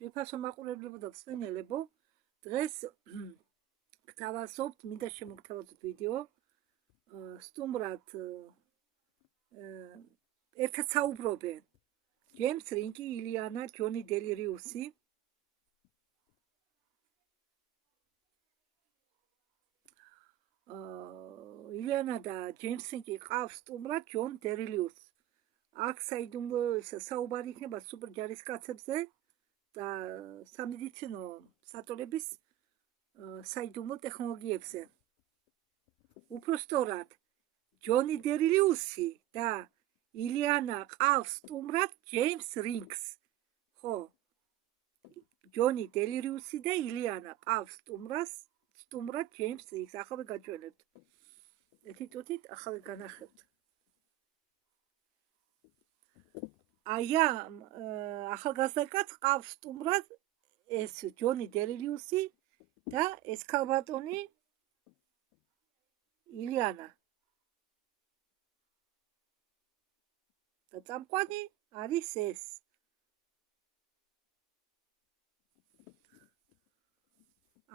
Prefasო მაყურებლებო და მსმენელებო, დღეს გთავაზობთ, მინდა შემოგთავაზოთ ვიდეო სტუმრად ერთად საუბრობენ ჯეიმს რინკი, ილიანა, ჯონი დელირიუსი. ილიანა და ჯეიმს რინკი ყავს სტუმრად ჯონ დელირიუსს. აქ საიდუმლო საუბარი იქნება სუპერ ჯარისკაცებზე და სამედიცინო საწოლების საიდუმლო ტექნოლოგიებზე. უпростоრად, ჯონი დელირიუსი და ილიანა ყავს სტუმრად ჯეიმს რინკს. ხო, ჯონი დელირიუსი და ილიანა ყავს სტუმრად ჯეიმს რინკს. ახლა გაჩვენებთ. ერთი წუთით ახლა განახებთ. აი ამ ახალგაზრდა კაცს ყავს სტუმრად ეს ჯონი დელირიუსი და ესკალბატონი ილიანა. და წამყვანი არის ეს.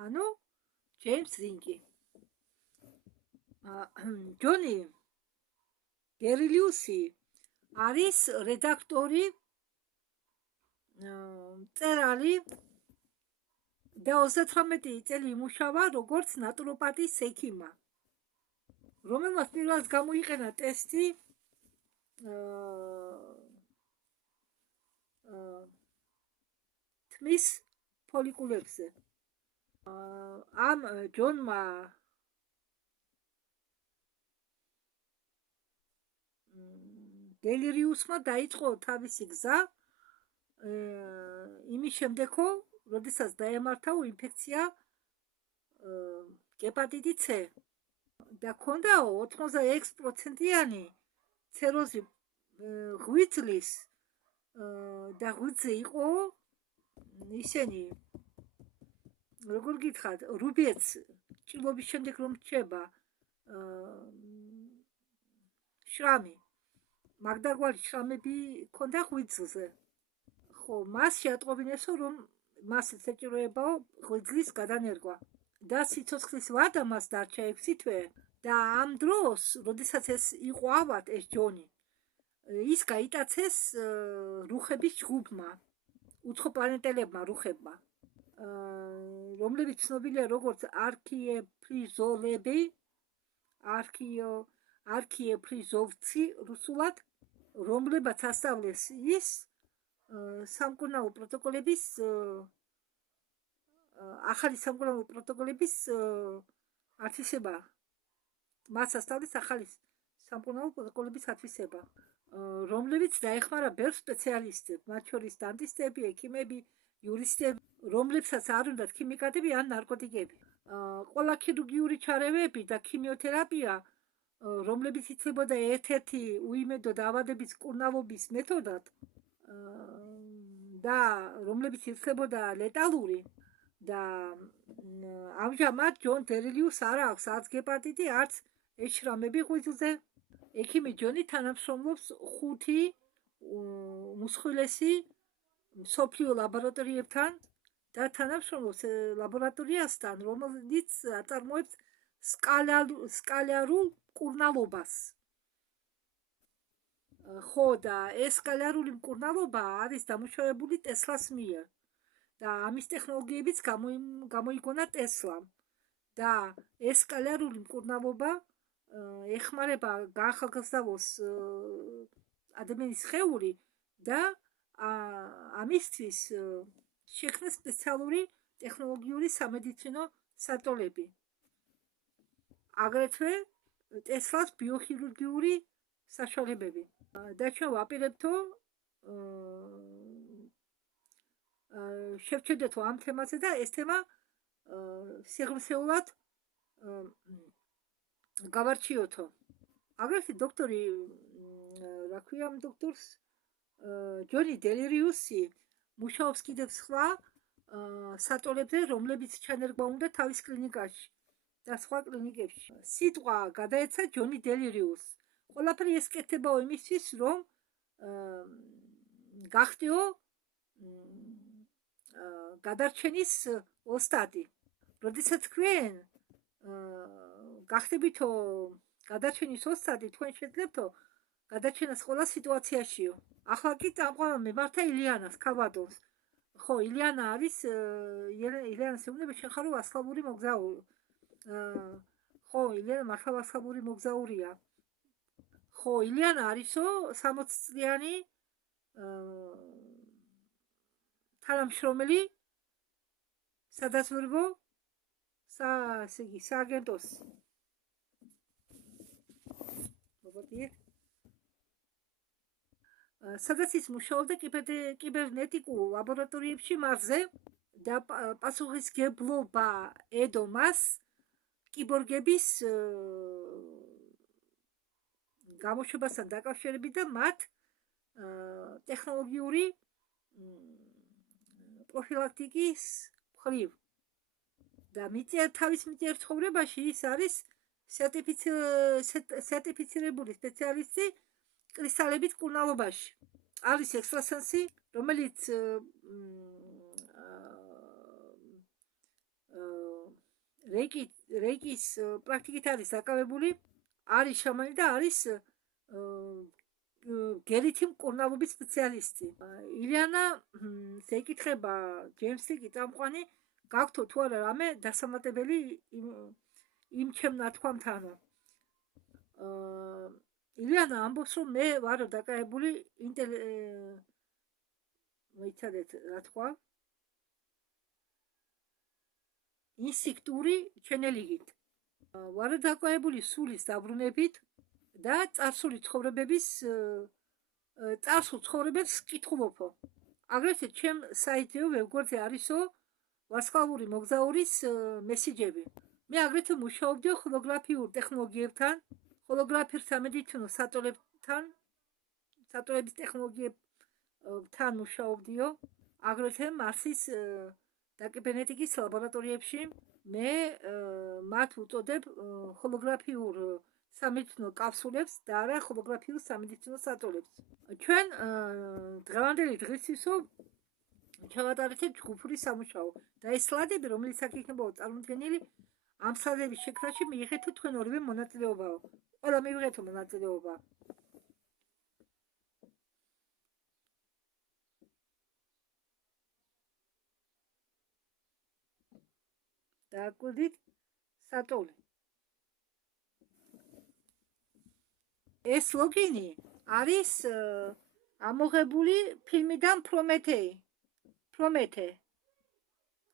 ანუ ჯეიმს რინკი. ჯონი დელირიუსი არის რედაქტორი, მწერალი და 38 წელი იმუშავა როგორც ნატუროპათის ექიმა, რომელმაც პირველად გამოიყენა ტესტი თმის ფოლიკულებზე. ამ ჯონმა დელირიუსმა დაიწყო თავისი გზა იმის შემდეგო, როდესაც დაემართა ინფექცია ჰეპატიტი C და ჰქონდაო 86%-იანი ცეროზი ღვიძლის და ღვიძლზე იყო ისენი, როგორ გითხრათ, რუბეც ჭრილობის შემდეგ რომ რჩება შრამი, მაგდაგვარი შრამები ჰქონდა ღვიძლზე. ხო, მას შეატყობინესო, რომ მას ეჭიროებაო ღვიძლის გადანერგვა და სიცოცხლის ვადა მას დარჩა 6 თვე და ამ დროს, როდესაც ეს იყო ავად ეს ჯონი, ის გაიტაცეს რუხების ჯგუფმა, უცხოპლანეტელებმა რუხებმა, რომლებიც ცნობილია როგორც არქიეფრიზოლები, არქიეფრიზოვცი რუსულად, რომლებაც ასწავლეს ის სამკურნალო პროტოკოლების ახალი სამკურნალო პროტოკოლების ათვისება. მას ასწავლეს ახალი სამკურნალო პროტოკოლების ათვისება, რომლებიც დაეხმარა ბევრ სპეციალისტებს, მათ შორის დანტისტები, ექიმები, იურისტები, რომლებსაც არ უნდათ ქიმიკატები ან ნარკოტიკები. ყველა ქირურგიული ჩარევები და ქიმიოთერაპია, რომლებიც ითვლებოდა ერთ-ერთი უიმედო დაავადების მკურნალობის მეთოდად და რომლებიც ითვლებოდა ლეტალური და ამჟამად ჯონ დელირიუსს არ აქვს არც ჰეპატიტი, არც ეს შრამები ღვიძლზე. ექიმი ჯონი თანამშრომლობს 5 უმსხვილესი მსოფლიო ლაბორატორიებთან და თანამშრომლობს ლაბორატორიასთან, რომელიც აწარმოებს სკალარულ მკურნალობას. ხო, და ეს სკალარული მკურნალობა არის დამუშავებული ტესლას მიერ და ამის ტექნოლოგიებიც გამოიგონა ტესლამ და ეს სკალარული მკურნალობა ეხმარება გაახალგაზრდოს ადამიანის სხეული და ამისთვის შექმნა სპეციალური ტექნოლოგიური სამედიცინო საწოლები. აგრეთვე ტესლას ბიოხირურგიული საშუალებები. და ჩვენ ვაპირებთო შევჩერდეთო ამ თემაზე და ეს თემა სიღრმისეულად გავარჩიოთო. აგრეთვე დოქტორი, რა ქვია ამ დოქტორს, ჯონი დელირიუსი მუშაობს კიდევ სხვა საწოლებზე, რომლებიც ჩანერგვა უნდა თავის კლინიკაში და სხვა კლინიკებში. სიტყვა გადაეცა ჯონი დელირიუსს. ყველაფერი ეს კეთებაო იმისთვის, რომ გახდიო გადარჩენის ოსტატი. როდესაც თქვენ გახდებითო გადარჩენის ოსტატი, თქვენ შეძლებთო გადარჩენას ყველა სიტუაციაშიო. ახლა კი წამყვანმა მიმართა ილიანას ქალბატონს. ხო, ილიანა არის ილიანას ეუბნება, შენ ხარ ვარსკვლავური მოგზაური. ხო, ილიანა მართლა ვარსკვლავური მოგზაურია. ხო, ილიანა არისო 60 წლიანი თანამშრომელი სადაზვერვო სააგენტოს. სადაც ის მუშაობდა კიბერნეტიკულ ლაბორატორიებში მარსზე და პასუხისმგებლობა ედო მას კიბორგების გამოშვებასთან დაკავშირებით და მათ ტექნოლოგიური პროფილაქტიკის მხრივ. და თავის მიწიერ ცხოვრებაში ის არის სერტიფიცირებული სპეციალისტი კრისტალებით მკურნალობაში. არის ექსტრასენსი, რომელიც რეიკის პრაქტიკით არის დაკავებული, არის შამანი და არის გერითი მკურნალობის სპეციალისტი. ილიანა ეკითხება ჯეიმსი კი წამყვანი, გაქვთ თუ არა რამე დასამატებელი იმ ჩემ ნათქვამთანო. ილიანა ამბობს, რომ მე ვარო დაკავებული მოიცადეთ რა თქვა ინსტინქტური ჩვენელიგით. ვარო დაკავებული სულის დაბრუნებით და წარსულ ცხოვრებებს კითხულობო. აგრეთვე ჩემ საიტზე ვებგვერდზე არისო ვარსკვლავური მოგზაურის მესიჯები. მე აგრეთვე მუშაობდი ჰოლოგრაფიულ ტექნოლოგიებთან, ჰოლოგრაფიულ სამედიცინო სატოლების ტექნოლოგიებთან მუშაობდიო. აგრეთვე მარსის და კიბერნეტიკის ლაბორატორიებში მე მათ ვუწოდებ ჰოლოგრაფიულ სამედიცინო კაფსულებს და არა ჰოლოგრაფიულ სამედიცინო სატოლებს. ჩვენ დღევანდელი დღისისო ჩავატარეთ ჯგუფური სამუშაო და ეს სლაიდები, რომელიც აქ იქნებოდა წარმოდგენილი, ამ სლაიდების შექმნაში მიიღეთო თქვენ ორივე მონაწილეობაო. ყველა მივიღეთო მონაწილეობა. დააკვირდით სატოლი. ეს ლოგინი არის ამოღებული ფილმიდან პრომეთე.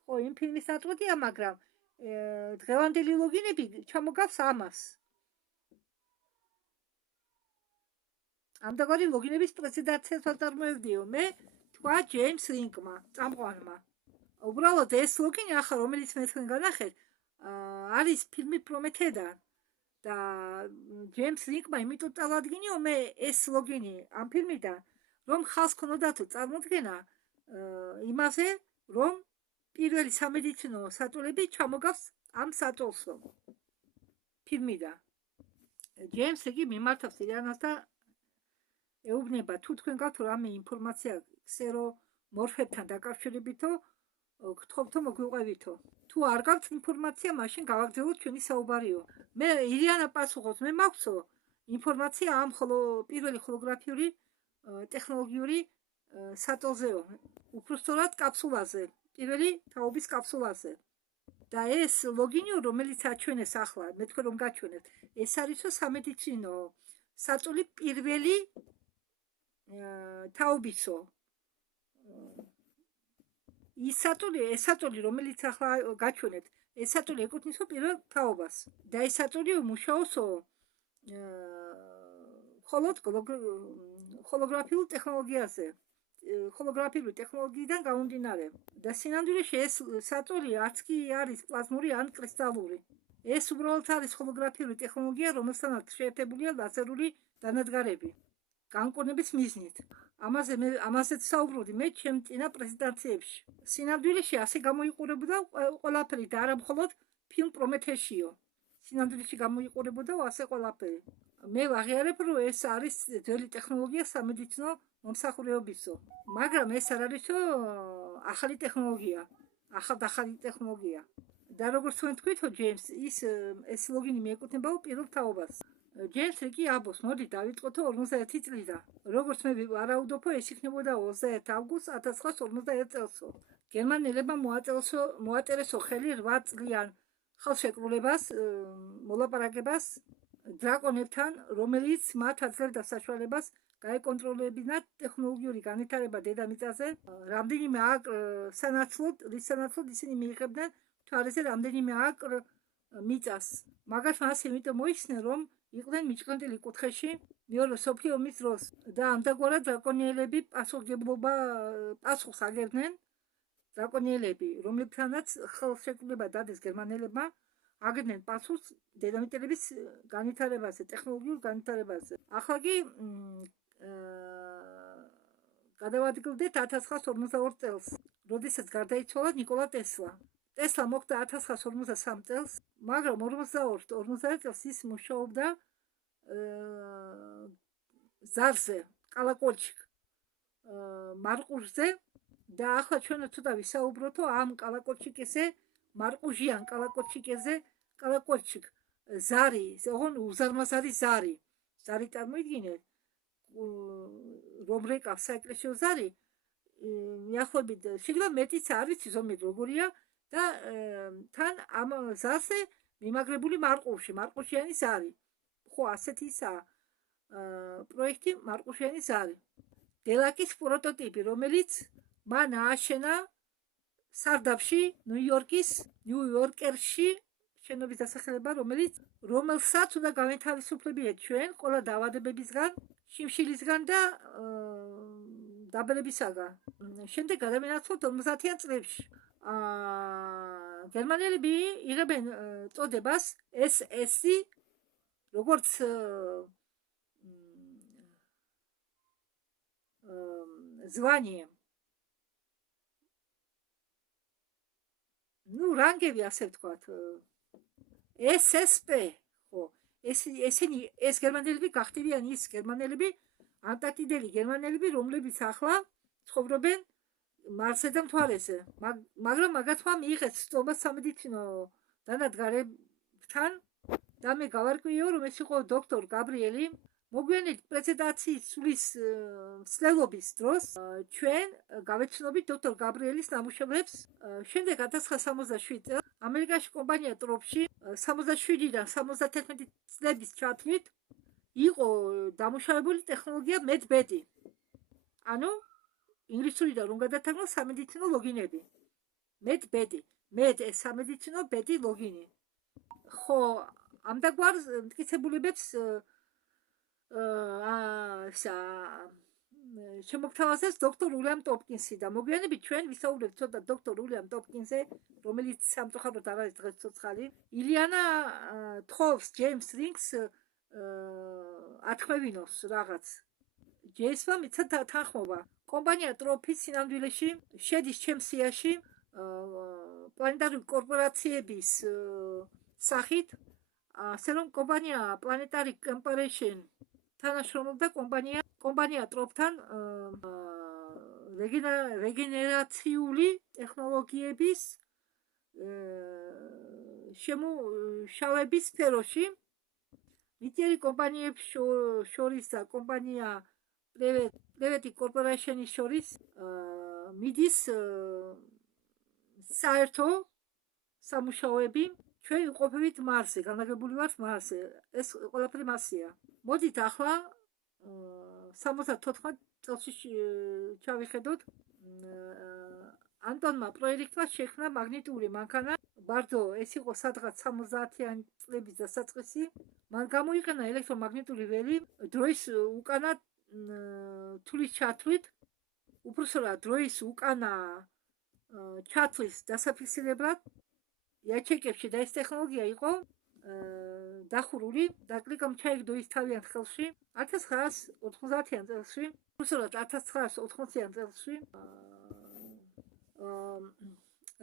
ხო, იმ ფილმის ნაწყვეტია, მაგრამ დღევანდელი ლოგინები ჩამოგავს ამას. ამდაღარი ლოგინების პრეზენტაციას ვაწარმოებდიო მე, თქვა ჯეიმს ლინკმა, წამყვანმა. უბრალოდ ეს ლოგინი ახლა, რომელიც მე თქვენ განახეთ, არის ფილმი პრომეთედან. და ჯეიმს ლინკმა იმიტომ წავადგინიო მე ეს ლოგინი ამ ფილმიდან, რომ ხალხს ქონოდათ წარმოდგენა იმაზე, რომ პირველი სამედიცინო სატოლები ჩამოგავს ამ სატოლსო ფილმიდან. ჯეიმს იგი მიმართავს ილიანას და ეუბნება, თუ თქვენ გაქვთ რამე ინფორმაცია ქსერომორფებთან დაკავშირებითო, გთხოვთო მოგვიყვევითო. თუ არ გაქვთ ინფორმაცია, მაშინ გავაგრძელოთ ჩვენი საუბარიო. მე ილიანა პასუხობს, მე მაქვსო ინფორმაცია ამ პირველი ჰოლოგრაფიული ტექნოლოგიური სატოლზეო. უпростоრად კაფსულაზე, პირველი თაობის კაფსულაზე. და ეს ლოგინიო, რომელიც აჩვენეს ახლა, მე თქვენ რომ გაჩვენეთ, ეს არისო სამედიცინო სატოლი პირველი თაობისო. ეს სატოლი, რომელიც ახლა გაჩვენეთ, ეს სატოლი ეკუთვნისო პირველ თაობას. და ეს სატოლი მუშაოსო მხოლოდ ჰოლოგრაფიულ ტექნოლოგიაზე. ჰოლოგრაფიული ტექნოლოგიიდან გამომდინარე. და სინამდვილეში ეს სატოლი არც კი არის პლაზმური ან კრისტალური. ეს უბრალოდ არის ჰოლოგრაფიული ტექნოლოგია, რომელთანაც შეერთებულია ლაზერული დანადგარები. განკურნების მიზნით. ამაზეც საუბრობდი მე ჩემ წინა პრეზენტაციებში. სინამდვილეში ასე გამოიყურებოდა ყველაფერი და არა მხოლოდ ფილმ პრომეთეშიო. სინამდვილეში გამოიყურებოდა ასე ყველაფერი. მე ვაღიარებ, რომ ეს არის ძველი ტექნოლოგია სამედიცინო მომსახურებისო. მაგრამ ეს არ არისო ახალი ტექნოლოგია, ახალ ტექნოლოგია. და როგორც თქვენ თქვითო, ჯეიმს, ეს ლოგინი მიეკუთვნებაო პირველ თაობას. ჯეიმს რიკი აბოს, მოდი დავიწყოთო 51 წლიდან. როგორც მე ვარაუდობო, ეს იქნებოდა 21 აგვისტოს 1951 წელსო. გერმანელებმა მოაწერესო ხელი 8 წლიან ხელშეკრულებას, მოლაპარაკებას დრაკონებთან, რომელიც მათ აძლევდა საშუალებას გაეკონტროლებინათ ტექნოლოგიური განვითარება დედამიწაზე. რამდენიმე აკრ სანაცვლოდ, რის სანაცვლოდ ისინი მიიღებდნენ თვალეზე რამდენიმე აკრ მიწას. მაგას მას იმიტომ მოიხსნენ, რომ იყვნენ მიჭყნდილი კუთხეში მეორე მსოფლიო ომის დროს და ამდაგვარად დრაკონიელები პასუხს აგებდნენ. დრაკონიელები, რომლებთანაც ხელშეკრულება დადეს გერმანელებმა, აგებდნენ პასუხს დედამიწების განვითარებაზე, ტექნოლოგიურ განვითარებაზე. ახლა კი გადავადგილდეთ 1952 წელს, როდესაც გარდაიცვალა ნიკოლა ტესლა. ტესლა მოკვდა 1953 წელს, მაგრამ 52 წელს ის მუშაობდა ზარზე, კალაკოჩიკ მარყურზე და ახლა ჩვენ ცოტა ვისაუბროთო ამ კალაკოჩიკეზე, მარყუჟიან კალაკოჩიკეზე, კალაკოჩიკ ზარი, ოღონ უზარმაზარი ზარი. ზარი წარმოიდგინეთ, რომ რეკავს საეკლესიო ზარი, მიახლოებით შეიძლება მეტიც არის ზომით როგორია და თან ამ ზარზე მიმაგრებული მარყუშიანი ზარი. ხო, ასეთი ისაა პროექტი მარყუშიანი ზარი. დელაკის პროტოტიპი, რომელიც მან ააშენა სარდაფში, ნიუ-იორკერში შენობის დასახელება, რომელსაც უნდა განვითარებიეთ ჩვენ ყველა დაავადებებისგან, შიმშილისგან და დაბლებისაგან. შემდეგ გადავინაცვლოთ 50-იან წლებში. გერმანელები იღებენ წოდებას SS-ი, როგორც звание. რანგები ასე ვთქვათ. SSP, ხო. ეს გერმანელები გახდებიან ის გერმანელები, ანტარქტიდელი გერმანელები, რომლებიც ახლა ცხოვრობენ მარსზე და მთვარეზე. მაგრამ მაგათმა მიიღეს სწობა სამედიცინო დანადგარებთან და მე გავარკვიო, რომ ეს იყო დოქტორ გაბრიელი. მოგვიანებით პრეზენტაციის მსვლელობის დროს ჩვენ გავეცნობით დოქტორ გაბრიელის ნამუშევრებს. შემდეგ 1967 წელს ამერიკაში კომპანია ტროპში 67-დან 71 წლების ჩათვლით იყო დამუშავებული ტექნოლოგია MedBed-ი. ანუ ინგლისურიდან რომ გადათარგმნო სამედიცინო ლოგინები. MedBed-ი, Med სამედიცინო, Bed-ი ლოგინი. ხო, ამდაგვარ მტკიცებულებებს შემოგთავაზეს დოქტორ უილიამ ტოპკინსი და მოგვიანებით ჩვენ ვისაუბრებთ ცოტა დოქტორ უილიამ ტოპკინზე, რომელიც სამწუხაროდ არ არის დღეს ცოცხალი. ილიანა თხოვს ჯეიმს რინგს ათქმევინოს რაღაც. ჯეიმსმა მიცა თანხმობა. კომპანია ტროფის სინამდვილეში შედის ჩემს სიაში პლანეტარული კორპორაციების სახით, ასე რომ კომპანია Planetary Corporation თანაშრომლობდა კომპანია ტროპთან რეგენერაციული ტექნოლოგიების შემუშავების სფეროში. მიწიერი კომპანიებს შორის და კომპანია Planetary Corporation-ის შორის მიდის საერთო სამუშაოები. ჩვენ ვიყოფებით მარსზე, განლაგებული ვართ მარსზე. ეს ყველაფერი მასია. მოდით ახლა 74 წელში ჩავიხედოთ. ანტონმა პროექტმა შექმნა მაგნიტური მანქანა. ბარდო, ეს იყო სადღაც 70-იან წლების დასაწყისი. მან გამოიყენა ელექტრომაგნიტური ველი დროის უკანა თulis ჩათვლით, უпроსორა დროის უკანა ჩათვლის დასაფიქსირებლად იაჩეკებში და ეს ტექნოლოგია იყო დახურული და კლიკამ ჩაიგდო ის თავიანთ ხელში 1990-იან წელში, უბრალოდ 1980-იან წელში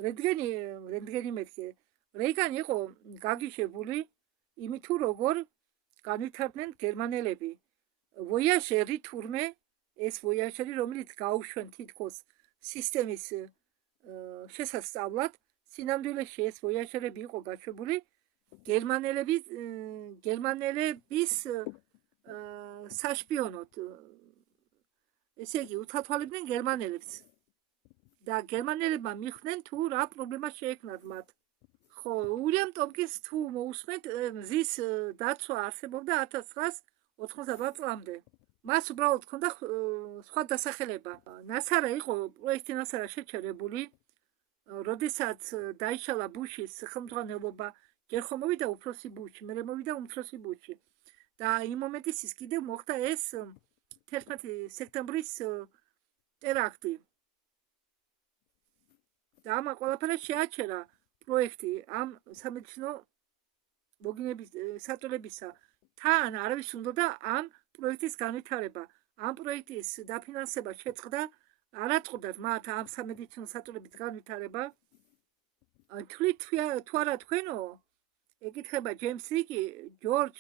რენტგენი მეთქე. რეიგანი იყო გაგიჟებული იმით თუ როგორ განვითარდნენ გერმანელები. ვოიაჟერი თურმე, ეს ვოიაჟერი, რომელიც გაუშვენ თითქოს სისტემის შესასწავლად. სინამდვილეში ეს ვოიაჟერები იყო გაშვებული გერმანელების საშპიონოდ. ესე იგი, უთათვალებდნენ გერმანელებს და გერმანელებმა მიხვდნენ თუ რა პრობლემა შეექმნათ მათ. ხო, უილიამ ტომკინს თუ მოусმენთ, მზის დაცვა არსებობდა 1998 წლამდე. მას უბრალოდ ჰქონდა სხვა დასახელება. ნასარა იყო პროექტი ნასარა შეჩერებული, როდესაც დაიშალა ბუშის ხელმძღვანელობა, ჯერ ხომ მოვიდა უფროსი ბუში, მერე მოვიდა უმცროსი ბუში. და იმ მომენტის ის კიდევ მოხდა ეს 11 სექტემბრის ტერაქტი. და ამ ყველაფერს შეაჩერა პროექტი ამ სამედიცინო მოგინების საწოლებისა. თან არავის უნდოდა ამ პროექტის განვითარება. ამ პროექტის დაფინანსება შეწყდა, არ აწყდათ მათ ამ სამედიცინო საწოლების განვითარება. თვლით თუ არა თქვენო, ეკითხება ჯეიმს რიკი, ჯორჯ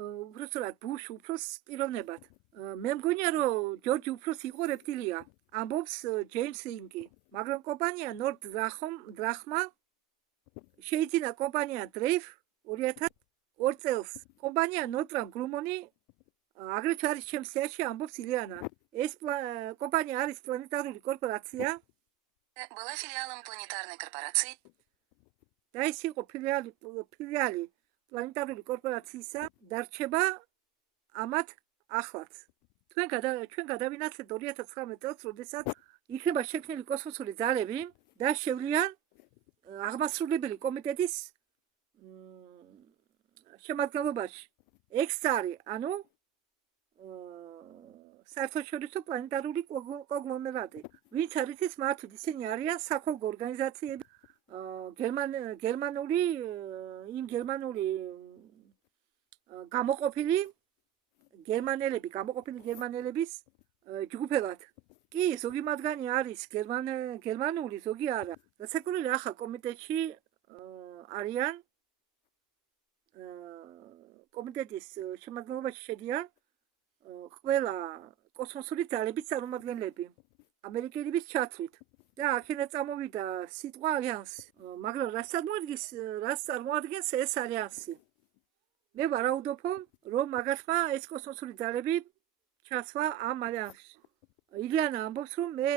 უბრალოდ ბუშ უფროს პიროვნებად. მე მგონია, რომ ჯორჯი უფროსი იყო რეპტილია, ამბობს ჯეიმს რიკი. მაგრამ კომპანია ნორდ დრახმა შეიძინა კომპანია დრეიფ 2002 წელს. კომპანია ნოტრამ გრუმონი აგრეთვე არის ჩემს სიაში, ამბობს ილიანა. ეს კომპანია არის პლანეტარული კორპორაცია. Была филиалом планетарной корпорации. და ის იყო ფილიალი პლანეტარული კორპორაციისა და რჩება ამათ ახლაც. ჩვენ გადავინაცვლებთ 2019 წელს, როდესაც იქნება შექმნილი კოსმოსური ძალები და შევლიან აღმასრულებელი კომიტეტის შემადგენლობაში. ექსარი, ანუ საერთაშორისო პლანეტარული კონგლომერატი. ვინც არის ის მართვით, ისინი არიან საქოლგო ორგანიზაციები, გერმანული გამოყოფილი გერმანელების ჯგუფებად. კი, ზოგი მათგანი არის გერმანული, ზოგი არა. დასაკვირველი ახალ კომიტეტში არიან კომიტეტის შემადგენლობაში შედიან ყველა კოსმოსური ძალების წარმომადგენლები ამერიკელების ჩათვლით. და აქედან წამოვიდა სიტყვა ალიანსი. მაგრამ რას წარმოადგენს ეს ალიანსი? მე ვარაუდობ, რომ მაგათმა ეს კოსმოსური ძალები ჩასვა ამ ალიანსში. ილიანა ამბობს, რომ მე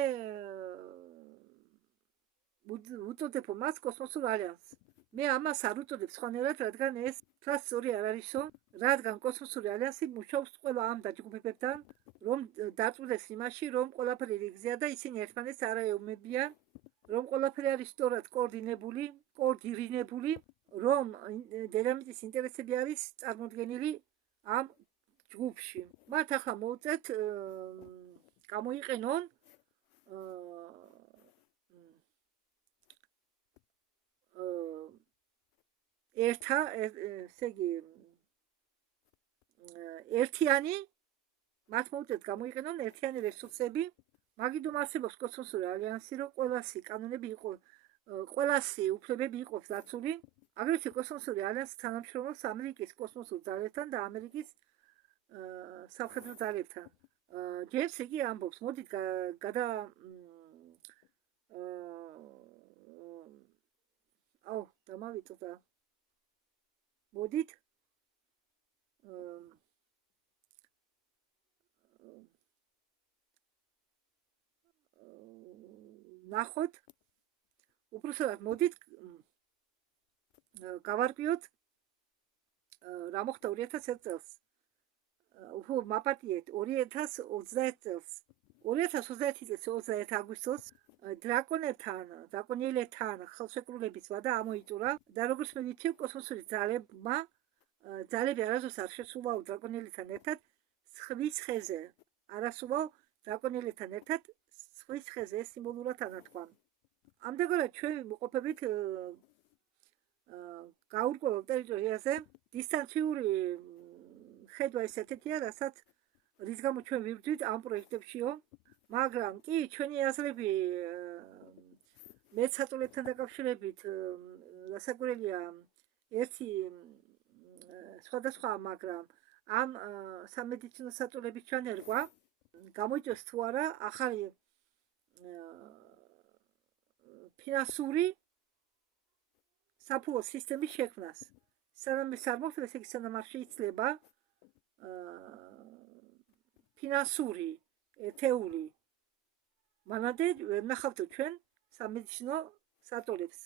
უწოდებ მას კოსმოსურ ალიანსს. მე ამას არ უწოდებ სხვანაირად, რადგან ეს თვლა სწორი არ არისო, რადგან კოსმოსური ალიანსი მუშაობს ყველა ამ დაჯგუფებებთან, რომ დაწვდეს იმაში, რომ ყველაფერი რიგზეა და ისინი ერთმანეთს არ აეომებიან, რომ ყველაფერი არის სწორად კოორდინირებული, რომ დედამიწის ინტერესები არის წარმოდგენილი ამ ჯგუფში. მათ ახლა მოუწევთ გამოიყენონ ერთიანი მათ მოუწევთ გამოიყენონ ერთიანი რესურსები. მაგიდომ არსებობს კოსმოსური ალიანსი, რომ ყველასი კანონები იყოს, ყველასი უფლებები იყოს დაცული. აგრეთვე კოსმოსური ალიანსი თანამშრომლობს ამერიკის კოსმოსურ ძალებთან და ამერიკის სამხედრო ძალებთან. ჯეიმს რიკი ამბობს, მოდით დამავიწყდა. მოდით ნახოთ, უბრალოდ მოდით გავარკვიოთ რა მოხდა 2001 წელს. მაპატიეთ 2021 წელს. 2021 წელს 21 აგვისტოს დრაკონელებთან ხელშეკრულების ვადა ამოიწურა და როგორც მე ვიცი, კოსმოსური ძალები არასდროს არ შესულაო დრაკონელებთან ერთად ზღვის ხეზე. არასულაო დრაკონელებთან ერთად ზღვის ხეზე, ეს სიმბოლურად ანათქვა. ამდენად ჩვენ ვიმყოფებით გაურკვეველ ტერიტორიაზე. დისტანციური ხედვა ესეთია, რასაც რის გამო ჩვენ ვიბრძვით ამ პროექტებშიო. მაგრამ კი, ჩვენი აზრები მეცაწოლებთან დაკავშირებით დასაკვირველია ერთი სხვადასხვა, მაგრამ ამ სამედიცინო საწოლების ჩანერგვა გამოიწვევს თუ არა ახალი ფინანსური საფუძვლის სისტემის შექმნას. სანამ ეს არ მოხდება, ესე იგი სანამ არ შეიძლება ფინანსური ერთეული მანამდე ვნახავთ ჩვენ სამედიცინო საწოლებს.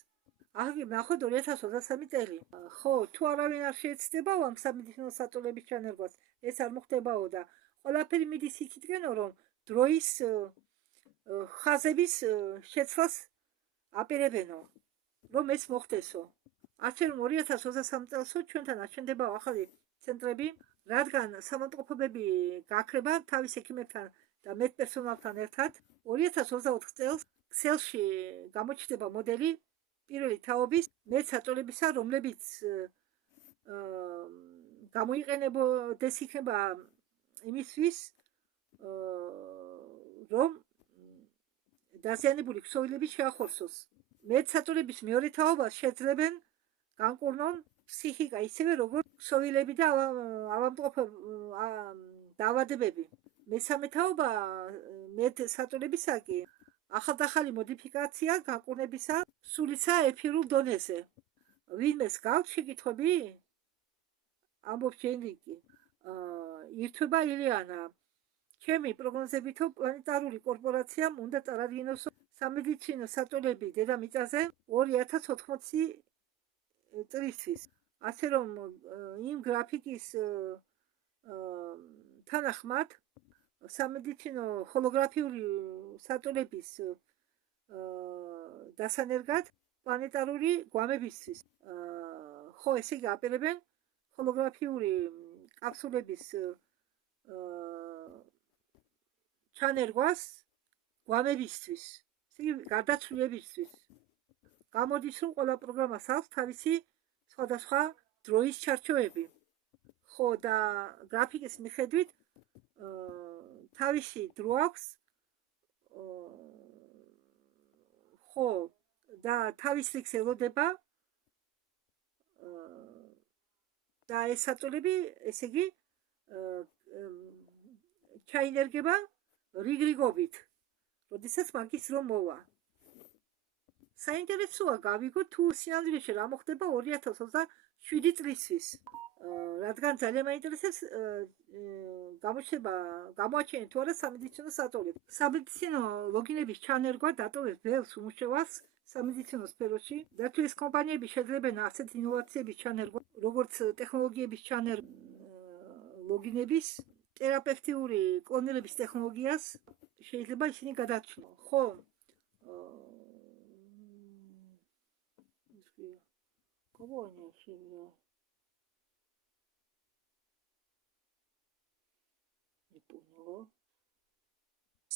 აღი ნახოთ 2023 წელი. ხო, თუ არავინ არ შეეცდება ამ სამედიცინო საწოლების ჩანერგვას, ეს არ მოხდებაო და ყველაფერი მიდის იქითკენო, რომ დროის ხაზების შეცვლას აპირებენო, რომ ეს მოხდესო. არჩენ 2023 წელსო ჩვენთან აშენდებაო ახალი ცენტრები, რადგან სამავტყოფობები გაქრება თავის ექიმებთან და მედპერსონალთან ერთად. 2024 წელს ქსელში გამოჩნდება მოდელი პირველი თაობის მედსაწოლებისა, რომლებიც გამოიყენებოდეს იქნება იმისთვის, რომ დაზიანებული ქსოვილები შეახორცოს. მედსაწოლების მეორე თაობას შეძლებენ განკურნონ ფსიქიკა, ისევე როგორც ქსოვილები და დაავადებები. მესამე თაობა მედსაწოლებისა კი ახალ მოდიფიკაცია განკურნებისა სულისა ეფირულ დონეზე. ვინმეს გაქვთ შეკითხვები? ამბობს ჯენრიკი. ირთვება ილიანა. ჩემი პროგნოზებითო პლანეტარული კორპორაციამ უნდა წარადგინოს სამედიცინო საწოლები დედამიწაზე 2080 წლისთვის. ასე რომ იმ გრაფიკის თანახმად სამედიცინო ჰოლოგრაფიული საწოლების დასანერგად პლანეტარული გვამებისთვის. ხო, ესე იგი აპირებენ ჰოლოგრაფიული კაფსულების ჩანერგვას გვამებისთვის, ესე იგი გარდაცვლილებისთვის. გამოდის, რომ ყველა პროგრამას აქვს თავისი სხვადასხვა დროის ჩარჩოები. ხო, და გრაფიკის მიხედვით თავისი დრო აქვს, ხო, და თავის რიგს ელოდება და ეს საწოლები, ესე იგი, ჩაინერგება რიგრიგობით, როდესაც მაგის დრო მოვა. საინტერესოა გავიგოთ, თუ სინამდვილეში რა მოხდება 2027 წლისთვის. რადგან ძალიან მაინტერესებს გამოაჩენეთ თუ არა სამედიცინო საწოლები. სამედიცინო ლოგინების ჩანერგვა დატოვებს ბევრს უმუშევას სამედიცინო სფეროში და თუ ეს კომპანიები შეძლებენ ასეთ ინოვაციების ჩანერგვა, როგორც ტექნოლოგიების ჩანერგვა ლოგინების, ტერაპევტიული კლონირების ტექნოლოგიას შეიძლება ისინი გადაარჩინონ. ხო,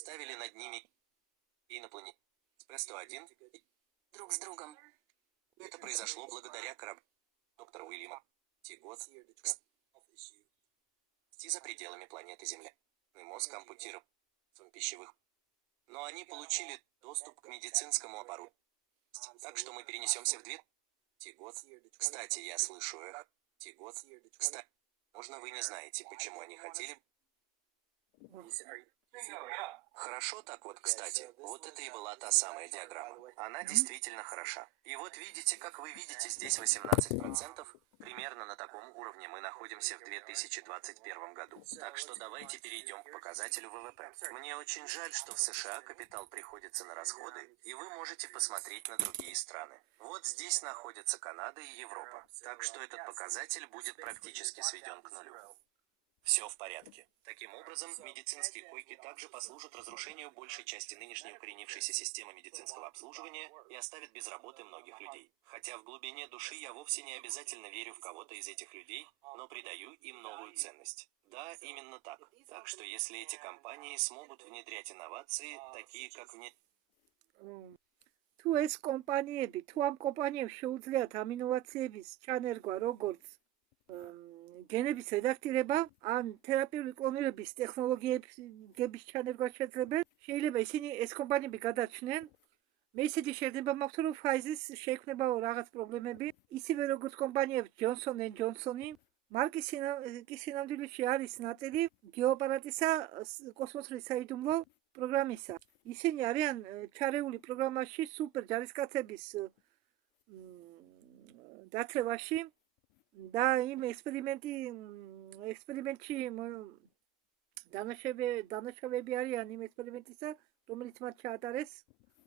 ставили над ними инопланетян Экспресс-101 Друг с другом. Это произошло благодаря кораблю доктора Уильяма. Год за пределами планеты Земля. Мозг ампутирован пищевых. Но они получили доступ к медицинскому оборудованию. Так что мы перенесемся в 2000 год. Кстати, я слышу эхо. Год. Кстати, можно вы не знаете, почему они хотели... Хорошо так вот, кстати, вот это и была та самая диаграмма. Она действительно хороша. И вот видите, как вы видите, здесь 18%. Примерно на таком уровне мы находимся в 2021 году. Так что давайте перейдем к показателю ВВП. Мне очень жаль, что в США капитал приходится на расходы, и вы можете посмотреть на другие страны. Вот здесь находятся Канада и Европа. Так что этот показатель будет практически сведен к нулю. Все в порядке. Таким образом, медицинские койки также послужат разрушению большей части нынешней укоренившейся системы медицинского обслуживания и оставят без работы многих людей. Хотя в глубине души я вовсе не обязательно верю в кого-то из этих людей, но придаю им новую ценность. Да, именно так. Так что если эти компании смогут внедрять инновации, такие как თუ ეს კომპანიები, თუ ამ კომპანიებს შეუძლიათ ამ ინოვაციების ჩანერგვა, როგორც გენების რედაქტირება, ან თერაპიული კლონირების ტექნოლოგიების ჩანერგვა შეძლებენ, შეიძლება ისინი ეს კომპანიები გადაჩნდნენ. მე ისეთი შეგნება მაქვს, რომ Pfizer-ის შეექმნებაო რაღაც პრობლემები, ისევე როგორც კომპანიებს Johnson & Johnson-ი, მარკის სინამდვილეში არის ნაწილი გეოპარატისა კოსმოსური საიდუმლო პროგრამისა. ისინი არიან ჩარეული პროგრამაში სუპერ ჯარისკაცების დათრევაში და იმ ექსპერიმენტში დანაშავეები არიან იმ ექსპერიმენტისა, რომელიც მათ ჩაატარეს.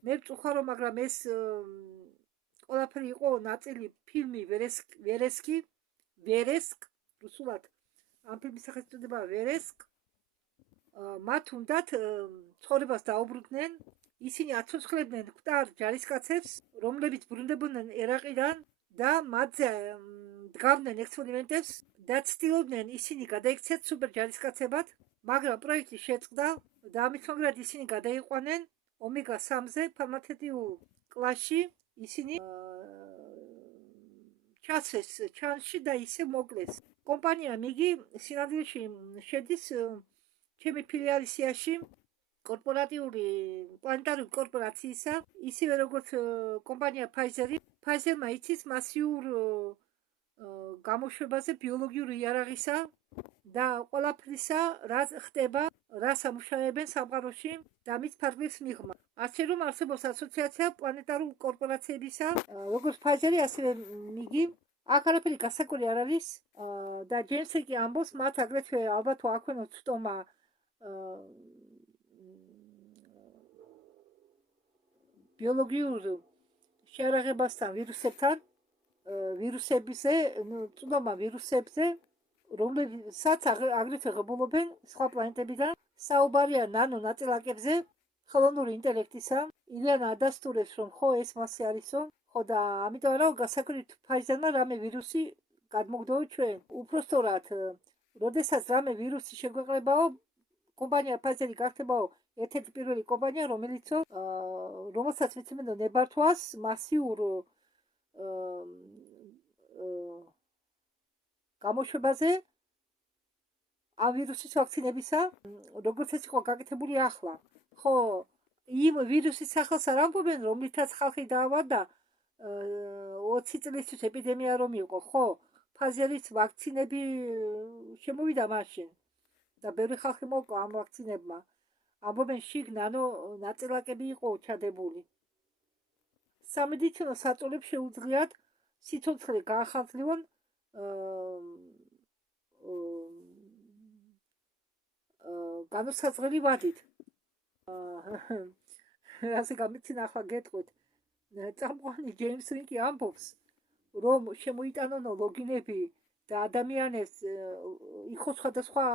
მე ვწუხარო, მაგრამ ეს ყველაფერი იყო ნაწილი ფილმი ვერესკ, რუსულად ამ ფილმის სახელწოდება ვერესკ. მათ უნდათ ცხოვრებას დაუბრუნდნენ, ისინი აცოცხლებდნენ მკვდარ ჯარისკაცებს, რომლებიც ბრუნდებოდნენ ერაყიდან და მათზე დგამდნენ ექსპერიმენტებს და ცდილობდნენ ისინი გადაიქცეთ სუპერ ჯარისკაცებად, მაგრამ პროექტი შეწყდა და ამის მაგალითად ისინი გადაიყვანენ ომეგა 3-ზე ფარმაცევტიულ კლასში, ისინი ჩასვეს ჩანსში და ისე მოკლეს. კომპანია მიგი სინამდვილეში შედის ჩემი ფილიალის სიაში კორპორატიული პლანეტარული კორპორაციისა, ისევე როგორც კომპანია ფაიზერი. ფაიზერმა იცის მასიურ გამოშვებაზე ბიოლოგიური იარაღისა და ყველაფრისა, რაც ხდება, რას ამუშავებენ სამყაროში და მის ფარგლებს მიღმა. ასე რომ არსებობს ასოციაცია პლანეტარულ კორპორაციებისა, როგორც ფაიზერი, ასევე მიგი. აქ არაფერი გასაკვირი არ არის და ჯეიმსი კი ამბობს, მათ აგრეთვე ალბათ აქვენოთ ცდომა ბიოლოგიურ შეარაღებასთან ვირუსებზე, წვდომა ვირუსებზე, რომლებსაც აგრეთვე ღებულობენ სხვა პლანეტებიდან. საუბარია ნანო ნაწილაკებზე, ხელოვნური ინტელექტისა. ილიანა ადასტურებს, რომ ხო ეს მასე არისო, ხო და ამიტომ არა გასაკვირი ფაიზერმა რამე ვირუსი გადმოგდო ჩვენ. უпростоრად, როდესაც რამე ვირუსი შეგვეყლებაო, კომპანია ფაიზერი გახდებაო ერთ-ერთი პირველი კომპანია, რომელსაც მიცემენ ნებართვას მასიურ გამოშვებაზე ამ ვირუსის ვაქცინებისა, როგორც ეს იყო გაკეთებული ახლა. ხო, იმ ვირუსის სახელს არ ამბობენ, რომლითაც ხალხი დაავადდა 20 წლისთვის ეპიდემია რომ იყო, ხო, ფაიზერის ვაქცინები შემოვიდა მაშინ და ბევრი ხალხი მოკლა ამ ვაქცინებმა. ამბობენ შიგ ნანო ნაწილაკები იყო ჩადებული. სამედიცინო საწოლებს შეუძლიათ სიცოცხლე გაახანძლიონ განუსაზღვრელი ვადით. ასე გამიცინა ახლა გეტყვით. წამყვანი ჯეიმს რიკი ამბობს, რომ შემოიტანონ ლოგინები და ადამიანებს იყო სხვადასხვა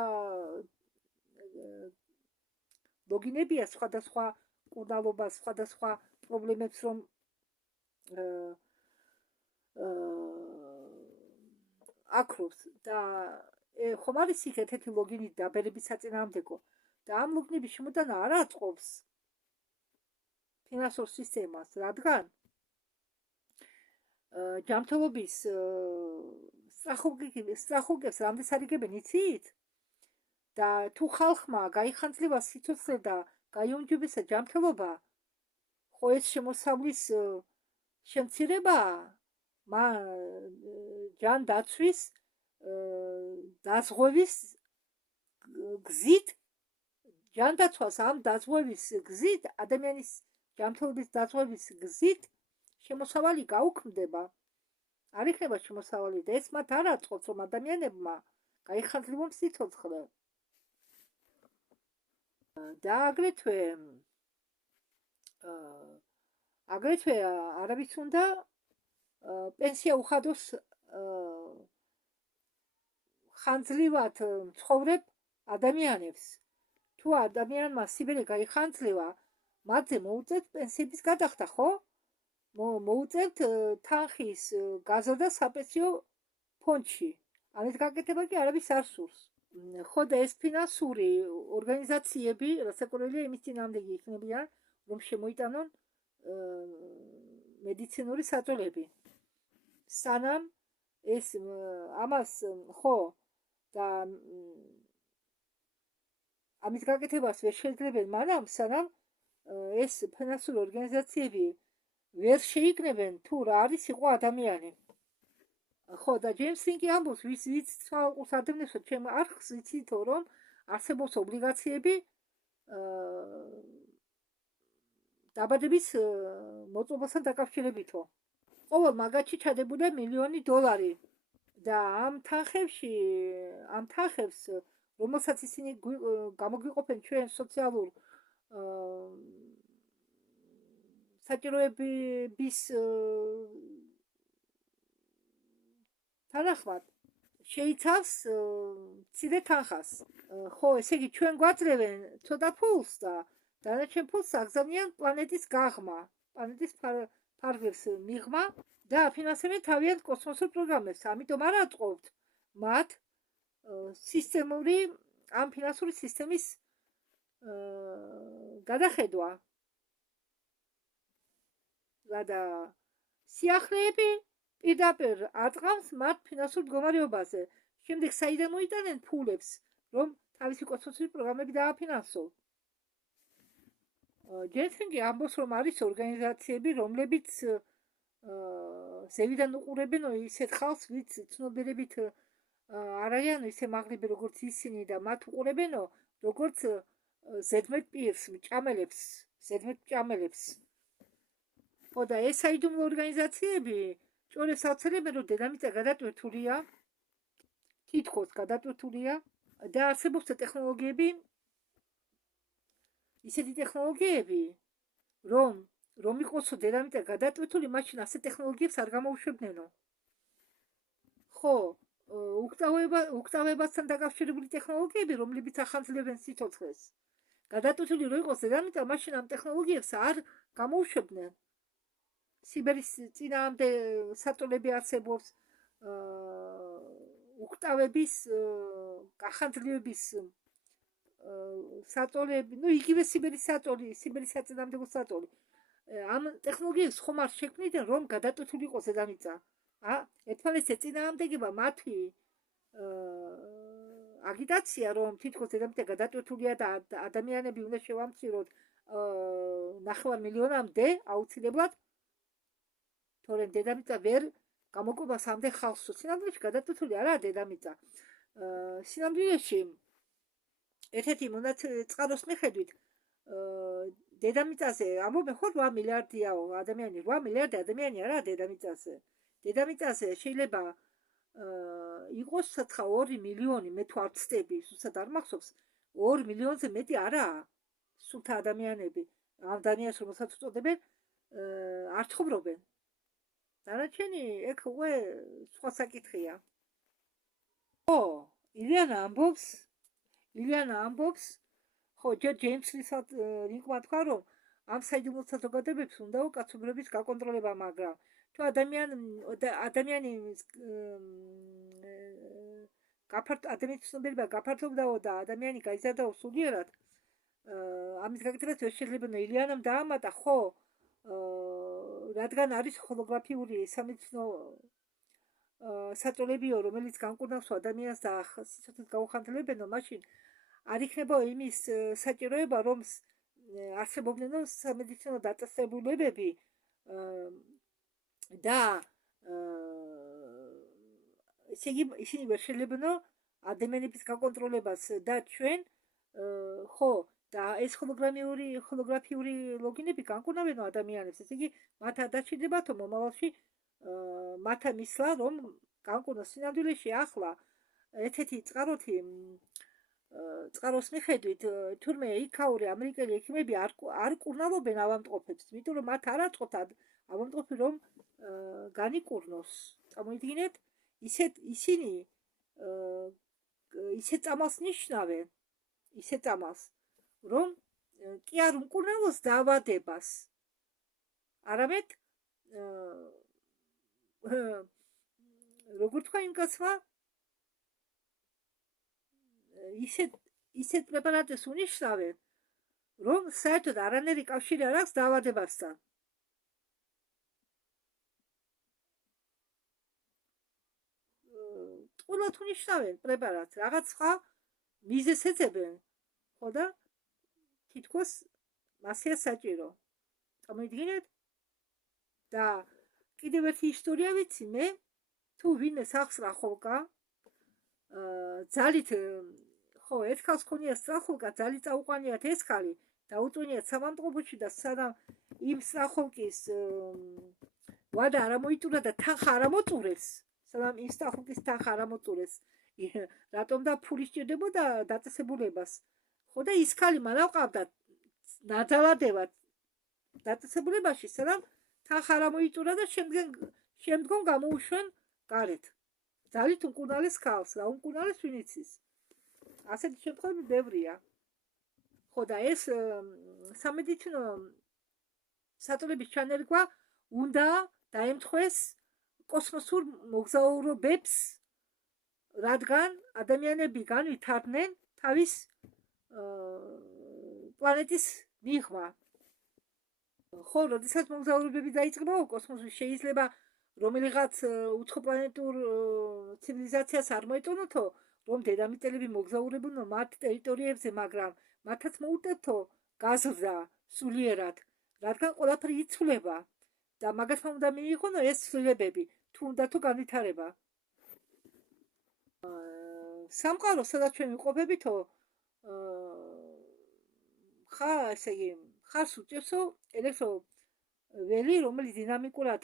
ლოგინებია სხვადასხვა კურნალობას, სხვადასხვა პრობლემებს რომ აკრობს და ხომ არის იქ ერთ-ერთი ლოგინი დაბერების საწინააღმდეგო და ამ ლოგინების შემოტანა არ აწყობს ფინანსურ სისტემას, რადგან ჯანმრთელობის სწრახულგებს რამდენს არიგებენ იცით? და თუ ხალხმა გაიხანძლივა სიცოცხლე და გაიუმჯობესა ჯანმრთელობა, ხო ეს შემოსავლის შემცირებაა, ჯანდაცვის დაზღვევის გზით, ჯანდაცვას ამ დაზღვევის გზით, ადამიანის ჯანმრთელობის დაზღვევის გზით შემოსავალი გაუქმდება. არ იქნება შემოსავალი და ეს მათ არ აწყობს, რომ ადამიანებმა გაიხანძლიონ სიცოცხლე. და აგრეთვე არავის უნდა პენსია უხადოს ხანძლივად მცხოვრებ ადამიანებს. თუ ადამიანმა სიბერე გაიხანძლივა, მათზე მოუწევთ პენსიების გადახდა, ხო? მოუწევთ თანხის გაზრდა საპენსიო ფონდში. ამის გაკეთება კი არავის არ სურს. ხო და ეს ფინანსური ორგანიზაციები, რასაკვირველია, იმის წინააღმდეგი იქნებიან, რომ შემოიტანონ მედიცინური საწოლები. სანამ ეს ამას ხო და ამის გაკეთებას ვერ შეძლებენ მანამ, სანამ ეს ფინანსური ორგანიზაციები ვერ შეიგნებენ თუ რა არის იყო ადამიანი. ხო და ჯეიმს რიკი ამბობს, ვიც ცალკეულ ადამიანს ჩემ არხს იცითო, რომ არსებობს ობლიგაციები დაბადების მოწყობასთან დაკავშირებითო. ყოველ მაგათში ჩადებულია $1,000,000 და ამ თანხებს, რომელსაც ისინი გამოგვიყოფენ ჩვენ სოციალურ საჭიროებების თანახმად შეიცავს მცირე თანხას. ხო, ესე იგი ჩვენ გვაძლევენ ცოტა ფულს და დანარჩენ ფულს აგზავნიან პლანეტის გაღმა, პლანეტის ფარგლებს მიღმა და აფინანსებენ თავიანთ კოსმოსურ პროგრამებს. ამიტომ არ აწყობთ მათ სისტემური ამ ფინანსური სისტემის გადახედვა. და სიახლეები პირდაპირ აწყავს მათ ფინანსურ მდგომარეობაზე. შემდეგ საიდან მოიტანენ ფულებს, რომ თავისი კოსმოსური პროგრამები დააფინანსო? ჯენსენგი ამბობს, რომ არის ორგანიზაციები, რომლებიც ზევიდან უყურებენ ისეთ ხალხს, ვინც ცნობიერებით არ არიან ისე მაღლები, როგორც ისინი და მათ უყურებენო, როგორც ზედმეტ პირს, მჭამელებს. ხო და ეს საიდუმლო ორგანიზაციები ჭორებს აცხადებენ, რომ დედამიწა გადატვირთულია, თითქოს გადატვირთულია და არსებობს ისეთი ტექნოლოგიები, რომ იყოსო დედამიწა გადატვირთული, მაშინ ასე ტექნოლოგიებს არ გამოუშვებნენო. ხო, უკტავებასთან დაკავშირებული ტექნოლოგიები, რომლებიც ახანძლებენ სიცოცხლეს. გადატვირთული რო იყოს დედამიწა, მაშინ ამ ტექნოლოგიებს არ გამოუშვებდნენ. სიბერის წინააღმდეგ საწოლები არსებობს, უკტავების გახანძლებების საწოლები, იგივე სიბერის საწინააღმდეგო საწოლი. ამ ტექნოლოგიებს ხომ არ შექმნიდან, რომ გადატვირთული იყოს დედამიწა. ერთმანეთს ეწინააღმდეგება მათი აგიტაცია, რომ თითქოს დედამიწა გადატვირთულია და ადამიანები უნდა შევამციროთ 9,000,000-მდე აუცილებლად, თორემ დედამიწა ვერ გამოკვებას ამდე ხალხს. სინამდვილეში გადატვირთული არაა დედამიწა. სინამდვილეში ერთ-ერთი მონაწყაროს მიხედვით დედამიწაზე ამბობენ, ხო 8 მილიარდია ადამიანი, 8 მილიარდი ადამიანი არაა დედამიწაზე. დედამიწაზე შეიძლება იყოს 2 მილიონი, მე თუ არ ვცდები, სულსაც არ მახსოვს, 2 მილიონზე მეტი არაა სულთა ადამიანები. ამ ადამიანს რომელსაც უწოდებენ არ ცხოვრობენ. დანარჩენი ეგ უკვე სხვა საკითხია. ხო, ილიანა ამბობს, ხო, ჯერ ჯეიმსლისად რინგმა თქვა, რომ ამ საიდუმლო საზოგადოებებს უნდა კაცობრიობის გაკონტროლება, მაგრამ თუ ადამიანის ცნობიერება გაფართოვდაო და ადამიანი გაიზარდაო სულიერად, ამის გაკეთებას ვერ შეიძლება. ილიანამ დაამატა, ხო, რადგან არის ჰოლოგრაფიული სამედიცინო საწოლებიო, რომელიც განკურნავს ადამიანს და სიცოცხლეს გაუხანძლებენო, მაშინ არ იქნება იმის საჭიროება, რომ არსებობდნენ სამედიცინო დაწესებულებები და ესე იგი ისინი ვერ შეძლებნო ადამიანების გაკონტროლებას და ჩვენ ხო და ეს ჰოლოგრაფიული ლოგინები განკურნავენ ადამიანებს. ესე იგი მათ არ დაჭირდებათო მომავალში მათთან ისლა, რომ განკურნოს. სინამდვილეში ახლა ერთ-ერთი წყაროს მიხედვით თურმე იქაური ამერიკელი ექიმები არ კურნალობენ ავადმყოფებს, იმიტომ რომ მათ არ აწყობთ ავადმყოფი რომ განიკურნოს. წამოიდგინეთ, ისინი ისეთ წამალს ნიშნავენ, ისეთ წამალს, რომ კი არ უკურნალოს დაავადებას, არამედ როგორ თქვა იმ კაცმა, ისეთ პრეპარატებს უნიშნავენ, რომ საერთოდ არანაირი კავშირი არ აქვს დაავადებასთან. ტყუილად უნიშნავენ პრეპარატს, რაღაც სხვა მიზეზს ეძებენ, ხო და თითქოს მასია საჭირო. წამოიდგინეთ და კიდევ ერთი ისტორია ვიცი მე, თუ ვინმე სახსრა ხოლკა, ძალით ხო, ერთ ქალს ქონია სწრახულკა, ძალით წაუყვანიათ ეს ქალი და უწვენიათ სამამტყობოში და სანამ იმ სტახოვკის ვადა არ მოიწურა და თანხა არ მოწურეს. სანამ იმ სტახოვკის თანხა არ მოწურეს. რატომ და ფული სჭირდებოდა დაწესებულებას. ხო და ის ქალი მალავ ყავდა ნაძალადებად დაწესებულებაში, სანამ თანხა არ მოიწურა და შემდგომ გამოუშვენ გარეთ. ძალით უმკურნალეს ქალს, რა უმკურნალეს ვინ იცის. ასეთი შემთხვევები ბევრია. ხო და ეს სამედიცინო საწოლების ჩანერგვა უნდა დაემთხვეს კოსმოსურ მოგზაურობებს, რადგან ადამიანები განვითარდნენ თავის პლანეტის მიღმა. ხო, როდესაც მოგზაურობები დაიწყება კოსმოსში, შეიძლება რომელიღაც უცხოპლანეტურ ცივილიზაციას არ მოეტონოთო, რომ დედამიწელები მოგზაურებუნო მათ ტერიტორიებზე, მაგრამ მათაც მოუტევთო გაზრდა სულიერად, რადგან ყველაფერი იცვლება და მაგათმა უნდა მიიღონო ეს ცვლილებები, თუ უნდათო განვითარება. სამყარო, სადაც ჩვენ ვიყოფებითო, ესე იგი, ხარს უჭერსო ელექტროველი, რომელიც დინამიკურად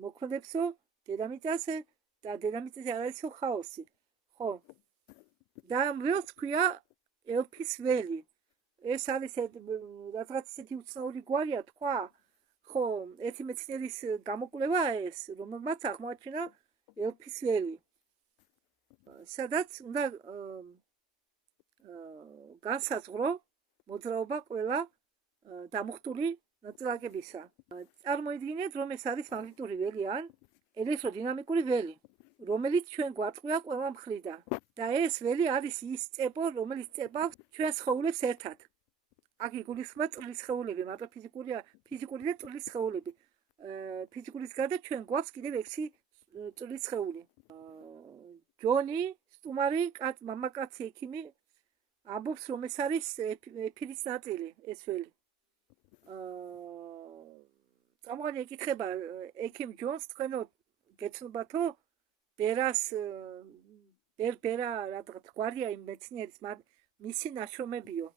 მოქმედებსო დედამიწაზე და დედამიწაზე არ არისო ხაოსი. ხო. და ამ ველს ქვია ელფის ველი. ეს არის რაღაც ისეთი უცნაური გვარია თქვა. ხო, ერთი მეცნიერის გამოკვლევაა ეს, რომელმაც აღმოაჩინა ელფის ველი. სადაც უნდა განსაზღვრო მოძრაობა ყველა დამუხტული ნაწილაკებისა. წარმოიდგინეთ, რომ ეს არის მაგნიტური ველი ან ელექტროდინამიკური ველი, რომელიც ჩვენ გვარწყვია ყველა მხრიდან. და ეს ველი არის ის წებო, რომელიც წებავს ჩვენ სხეულებს ერთად. აქ იგულისხმება წვრილი სხეულები, მარტო ფიზიკური და წვრილი სხეულები. ფიზიკულის გარდა ჩვენ გვაქვს კიდევ 6 წვრილი სხეული. ჯონი სტუმარი, მამაკაცი ექიმი ამბობს, რომ ეს არის ეფირის ნაწილი, ეს ველი. წამოღანი ეკითხება ექიმ ჯონს, თქვენო გეცნობათო ბერას ბერა რაღაც გვარია იმ მეცნიერის მისი ნაშრომებიო.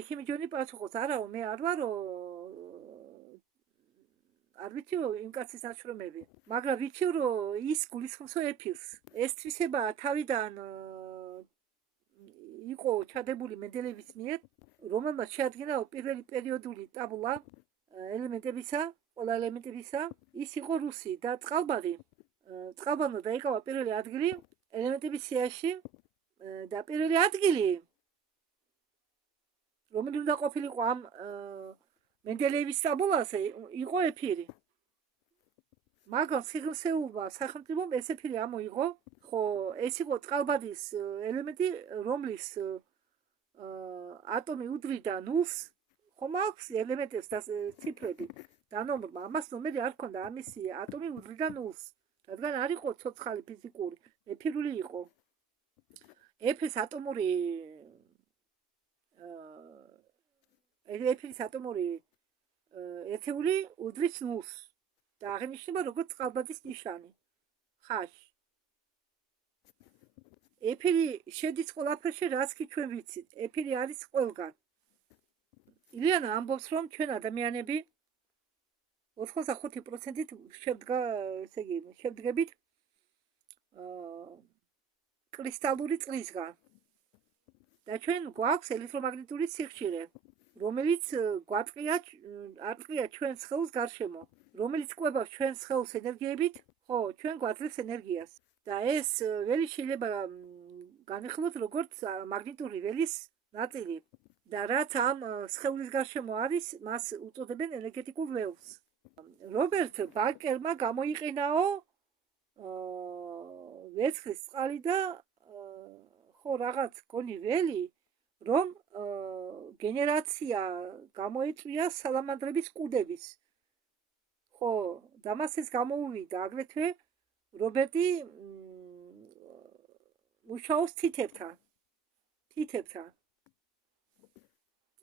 ექიმი ჯონი პასუხობს, არაო, მე არ ვარო, არ ვიციო იმ კაცის ნაშრომები, მაგრამ ვიცი, რომ ის გულისხმობსო ეფირს. ეს თვისება თავიდან იყო ჩადებული მენდელეევის მიერ, რომელმაც შეადგინა პირველი პერიოდული ტაბულა ელემენტებისა, ყველა ელემენტებისა. ის იყო რუსი და წყალბადმა დაიკავა პირველი ადგილი ელემენტების სიაში და პირველი ადგილი, რომელიც უნდა ყოფილიყო ამ მენდელეევის ტაბულაზე, იყო ეფირი. მაგრამ სიღრმისეულმა სახელმწიფომ ეს ეფირი ამოიღო. ხო, ეს იყო წყალბადის ელემენტი, რომლის ატომი უდრიდა ნულს. ხო, მაქვს ელემენტებს და ციფრები და ნომრმა. ამას ნომერი არ ჰქონდა, ამისი ატომი უდრიდა ნულს, რადგან არ იყო ცოცხალი ფიზიკური, ეფირული იყო. ეფირის ატომური ერთეული უდრის ნულს და აღინიშნება როგორც წყალბადის ნიშანი ხაში. ეფირი შედის ყველაფერში, რაც კი ჩვენ ვიცით. ეფირი არის ყველგან. ილიანა ამბობს, რომ ჩვენ ადამიანები 85%-ით შევდგებით კრისტალური წყლისგან. და ჩვენ გვაქვს ელექტრომაგნიტური სიხშირე, რომელიც არტყია ჩვენ სხეულს გარშემო, რომელიც კვებავს ჩვენ სხეულს ენერგიებით, ხო, ჩვენ გვაძლევს ენერგიას. და ეს ველი შეიძლება განიხილოთ როგორც მაგნიტური ველის ნაწილი. და რაც ამ სხეულის გარშემო არის, მას უწოდებენ ენერგეტიკულ ველს. რობერტ ბაკერმა გამოიყენაო ვერცხლის წყალი და ხო რაღაც გონი ველი, რომ გენერაცია გამოიწვია სალამანდრების კუდების. ხო, და მას ეს გამოუვიდა აგრეთვე რობერტი მუშაობს თითებთან.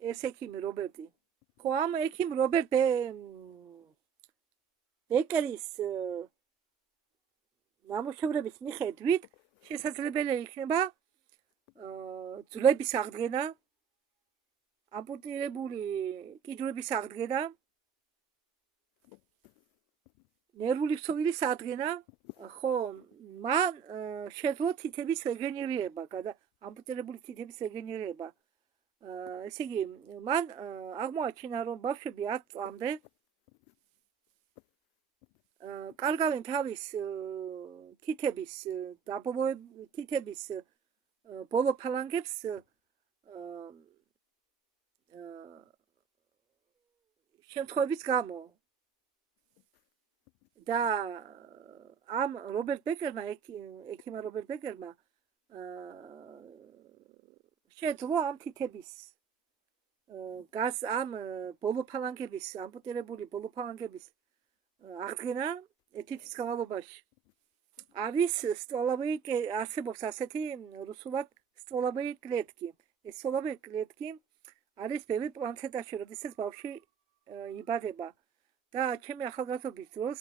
ეს ექიმი რობერტი. ხო, ამ ექიმ რობერტ ბეკერის ნამუშევრების მიხედვით შესაძლებელი იქნება ძვლების აღდგენა ამპუტირებული კიდურების აღდგენა, ნერვული ქსოვილის აღდგენა, ხო, მან შეძლო თითების რეგენერირება, ამპუტირებული თითების რეგენერირება. ესე იგი, მან აღმოაჩინა, რომ ბავშვები 10 წლამდე კარგავენ თავის თითების ბოლო ფალანგებს შემთხვევების გამო და ამ ექიმმა რობერტ ბეკერმა შეძლო ამ თითების ამ ამპუტირებული ბოლო ფალანგების აღდგენა ერთი თვის განმავლობაში. არის არსებობს ასეთი რუსულად стволовые клетки. ეს стволовые клетки არის ბევრი პლანცეტაში, როდესაც ბავშვი იბადება. და ჩემი ახალგაზრდობის დროს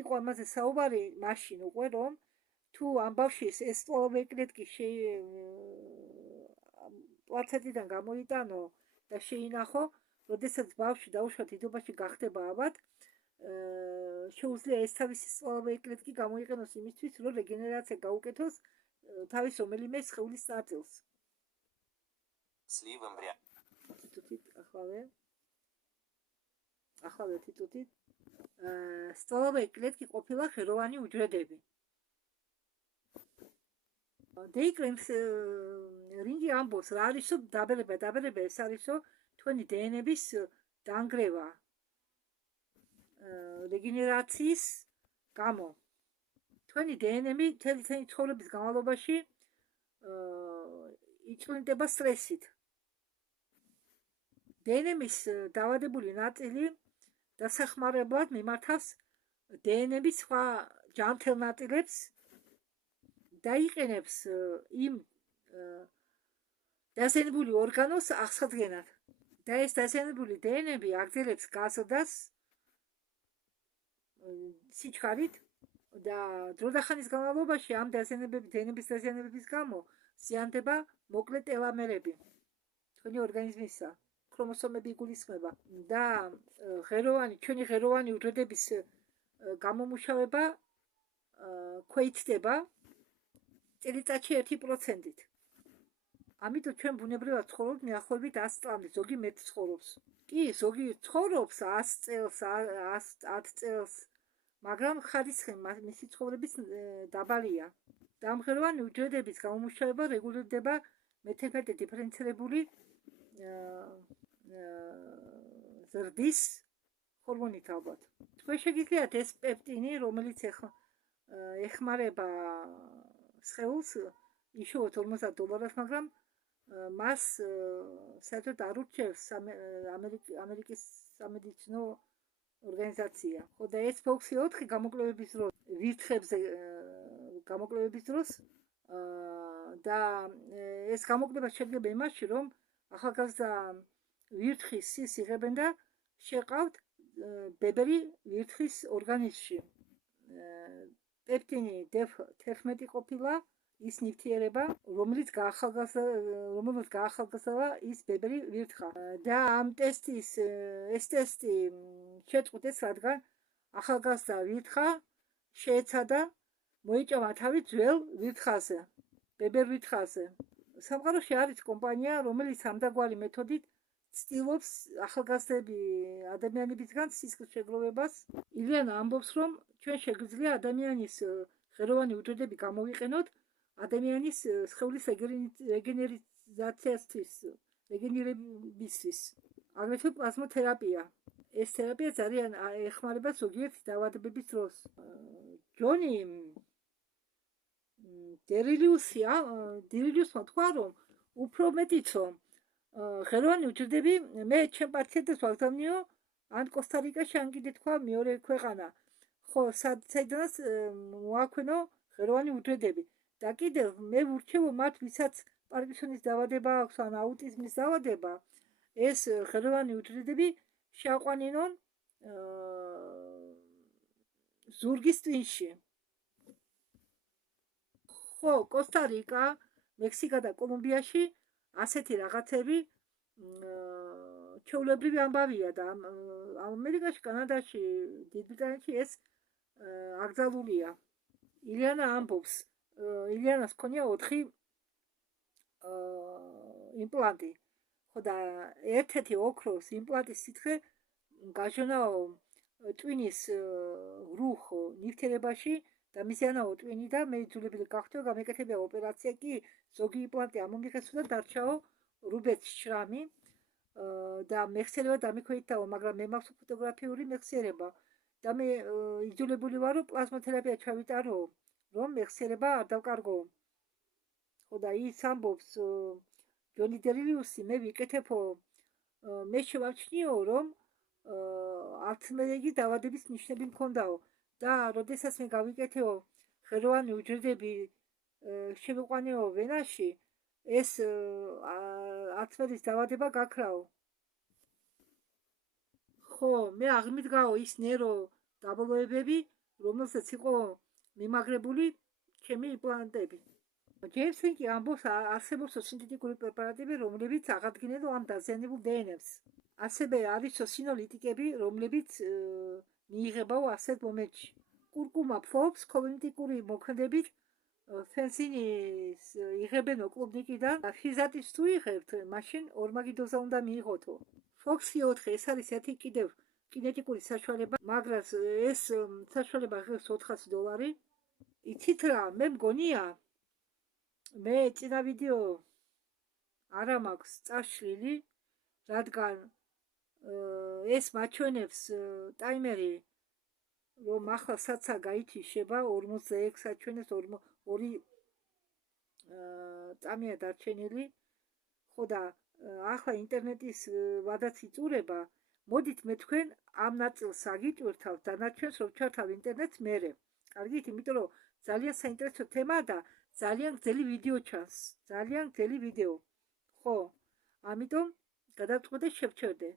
იყო ამაზე საუბარი მაშინ უკვე, რომ თუ ამ ბავშვის ეს стволовые клетки პლანცეტიდან გამოიტანო და შეინახო, როდესაც ბავშვი დაუშვათ დიდობაში გახდება ალბათ, შეუძლია ეს თავისი стволовые клетки გამოიყენოს იმისთვის, რომ რეგენერაცია გაუკეთოს თავის რომელიმე სხეულის ნაწილს. Сливом бря. თითუთით ახალ თითუთით стволовые клетки ყოფილა ღეროვანი უჯრედები. დეიკრემს რინგი ამბობს, რა არისო დაბერება ეს არისო თქვენი დნმ-ების დანგრევა რეგენერაციის გამო. თქვენი დნმ მთელი ცხოვრების განმავლობაში იწვრთნება სტრესით. დნმ-ის დავადებული ნაწილი დასახმარებლად მიმართავს დნმ-ის სხვა ჯანმრთელ ნაწილებს და იყენებს იმ დაზიანებული ორგანოს აღსადგენად. და ეს დაზიანებული დნმ აგრძელებს გაზრდას სიჩქარით და დროდახანის განმავლობაში ამ დნმ-ის დაზიანებების გამო ზიანდება მოკლე ტელომერები თქვენი ორგანიზმისა, ქრომოსომები იგულისხმება და ჩვენი ღეროვანი უჯრედების გამომუშავება ქვეითდება წელიწადში 1%-ით. ამიტომ ჩვენ ბუნებრივად ცხოვრობთ მიახლოებით 100 წლამდე, ზოგი მეტ ცხოვრობს. კი, ზოგი ცხოვრობს 100 წელს, მაგრამ ხარისხი მისი ცხოვრების დაბალია. და ამ ღეროვანი უჯრედების გამომუშავება რეგულირდება მე-11 დიფერენცირებული ზრდის ჰორმონით ალბათ. თქვენ შეგიძლიათ ეს პეპტინი, რომელიც ეხმარება სხეულს, იშოვოთ $50, მაგრამ მას საერთოდ არ ურჩევს ამერიკის სამედიცინო ორგანიზაცია. ხო და ეს ფოქსი 4 გამოკვლევების დროს ვირთხებზე გამოკვლევების დროს და ეს გამოკვლევა შედგება იმაში, რომ ახალგაზრდა ვირთხის სისხლს იღებენ და შეყავთ ბებერი ვირთხის ორგანიზმში. პეპტინი D11 ყოფილა ის ნივთიერება, რომელიც გაახალგაზრდა ის ბებერი ვირთხა. და ამ ტესტი შეწყვეტეს, რადგან ახალგაზრდა ვირთხა შეეცადა მოიჭამა თავი ძველ ვირთხაზე, ბებერ ვირთხაზე. სამყაროში არის კომპანია, რომელიც ამდაგვარი მეთოდით ცდილობს ახალგაზრდები ადამიანებისგან სისხლის შეგროვებას. ილიანა ამბობს, რომ ჩვენ შეგვიძლია ადამიანის ღეროვანი უჯრედები გამოვიყენოთ ადამიანის სხეულის რეგენერირებისთვის, აგრეთვე პლაზმოთერაპია. ეს თერაპია ძალიან ეხმარება ზოგიერთ დაავადებების დროს. ჯონი დერილიუსმა თქვა, რომ უფრო მეტიცო ღეროვანი უჯრედები მე ჩემ პაციენტებს ვაგზავნიო ან კოსტა-რიკაში, ან კიდე თქვა მეორე ქვეყანა, ხო, საიდანაც მოაქვენო ღეროვანი უჯრედები. და კიდევ მე ვურჩევ მათ, ვისაც პარკინსონის დაავადება აქვს ან აუტიზმის დაავადება, ეს ღეროვანი უჯრედები შეაყვანინონ ზურგის ტვინში. ხო, კოსტა-რიკა, მექსიკა და კოლუმბიაში ასეთი რაღაცები ჩვეულებრივი ამბავია და ამერიკაში, კანადაში, დიდ ბრიტანეთში ეს აკრძალულია. ილიანა ამბობს, ილიანას ჰქონია 4 იმპლანტი. ხო და ერთ-ერთი ოქროს იმპლანტის სითხე გაჟონაო ტვინის რუხ ნივთიერებაში და მისიანაო ტვინი და მე იძულებული გახდო გამეკეთებია ოპერაცია კი ზოგი იმპლანტი ამომიღესო და დარჩაო რუბეცში შრამი და მეხსიერება დამიქვეითდაო, მაგრამ მე მაქვს ფოტოგრაფიული მეხსიერება და მე იძულებული ვარო პლაზმოთერაპია ჩავიტარო, რომ მეხსიერება არ დავკარგო. ხო და ის ამბობს ჯონი დერილიუსი, მე ვიკეთებო, მე შევამჩნიო, რომ ალცჰაიმერის დაავადების ნიშნები მქონდაო და როდესაც მე გავიკეთეო ხელოვანი უჯრედები შევიყვანეო ვენაში, ეს ალცჰაიმერის დაავადება გაქრაო. ხო, მე აღმიდგაო ის ნერო დაბოლოებები, რომელსაც იყო მიმაგრებული ჩემი იმპლანტები. ჯეიმს ფრენკი ამბობს, არსებობს სინთეტიკური პრეპარატები, რომლებიც აღადგენენ ამ დაზიანებულ დნმ-ს. ასევე არისო სინოლიტიკები, რომლებიც მიიღებაო ასეთ მომენტში. კურკუმა ფლობს კოგნიტიური მოქმედებით, ფენზინის იღებენო კლუბნიკიდან, ფიზატის თუ იღებთ, მაშინ ორმაგი დოზა უნდა მიიღოთო. ფოქსი 4 ეს არის ერთი კიდევ კინეტიკური საშუალება, მაგრამ ეს საშუალება ღირს $400. იცით რა, მე მგონია, მე წინა ვიდეო არა მაქვს წაშლილი, რადგან ეს მაჩვენებს ტაიმერი, რომ ახლა საცა გაითიშება 46 აჩვენებს 2 წამია დარჩენილი. ხო და ახლა ინტერნეტის ვადაც იწურება, მოდით მე თქვენ ამ ნაწილს აგიტვირთავთ და ნაჩვენს რომ ჩართავ ინტერნეტს მერე. კარგით, იმიტომ რომ ძალიან საინტერესო თემაა და ძალიან გრძელი ვიდეო ჩანს, ძალიან გრძელი ვიდეო. ხო, ამიტომ გადავწყვეტე შევჩერდე.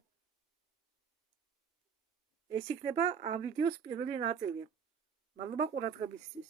ეს იქნება ამ ვიდეოს პირველი ნაწილი. მადლობა ყურადღებისთვის.